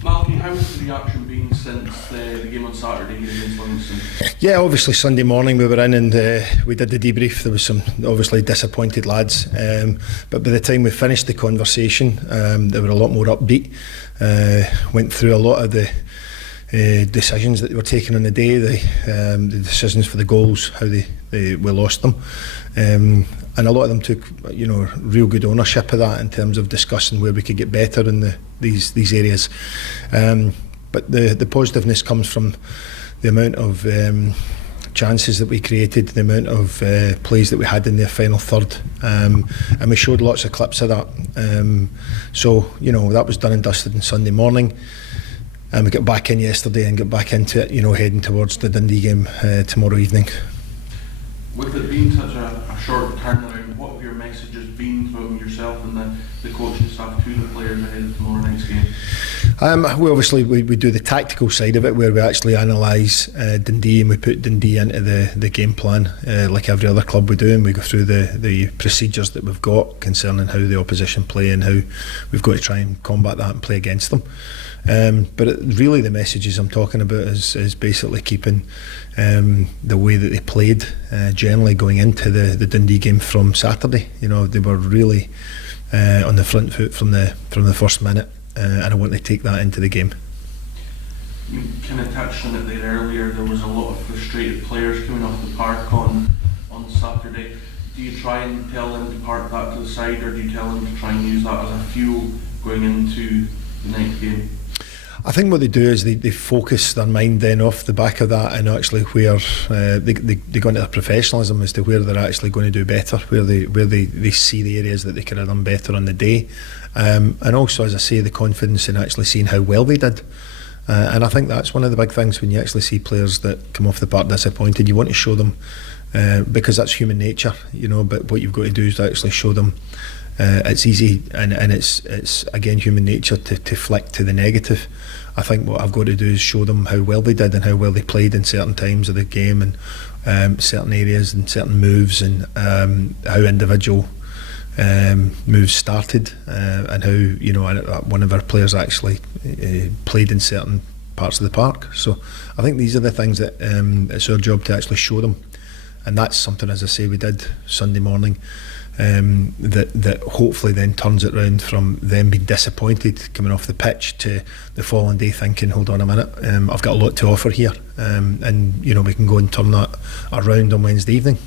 Malky, how's the reaction been since the game on Saturday here against Livingston? Yeah, obviously Sunday morning we were in and we did the debrief. There was some obviously disappointed lads, but by the time we finished the conversation, they were a lot more upbeat. Went through a lot of the decisions that they were taking on the day, the decisions for the goals, how we lost them, and a lot of them took real good ownership of that in terms of discussing where we could get better in these areas. But the positiveness comes from the amount of chances that we created, the amount of plays that we had in the final third, and we showed lots of clips of that. So that was done and dusted on Sunday morning. And we got back in yesterday and got back into it, heading towards the Dundee game tomorrow evening. With it being such a short turnaround, what have your messages been from yourself and the coaching staff to the players ahead of tomorrow night's game? We do the tactical side of it, where we actually analyse Dundee and we put Dundee into the game plan like every other club we do, and we go through the procedures that we've got concerning how the opposition play and how we've got to try and combat that and play against them. But really the messages I'm talking about is basically keeping the way that they played generally going into the Dundee game from Saturday. They were really on the front foot from the first minute, and I want to take that into the game. You kind of touched on it there earlier. There was a lot of frustrated players coming off the park on Saturday. Do you try and tell them to park that to the side, or do you tell them to try and use that as a fuel going into the next game? I think what they do is they focus their mind then off the back of that, and actually where they go into their professionalism as to where they're actually going to do better, where they see the areas that they could have done better on the day, and also, as I say, the confidence in actually seeing how well they did. And I think that's one of the big things when you actually see players that come off the park disappointed. You want to show them, because that's human nature, but what you've got to do is to actually show them it's easy, and it's again human nature to flick to the negative. I think what I've got to do is show them how well they did and how well they played in certain times of the game, and certain areas and certain moves, and how individual moves started, and how one of our players actually played in certain parts of the park. So I think these are the things that it's our job to actually show them, and that's something, as I say, we did Sunday morning. That hopefully then turns it round from them being disappointed coming off the pitch to the following day thinking, hold on a minute, I've got a lot to offer here, and we can go and turn that around on Wednesday evening.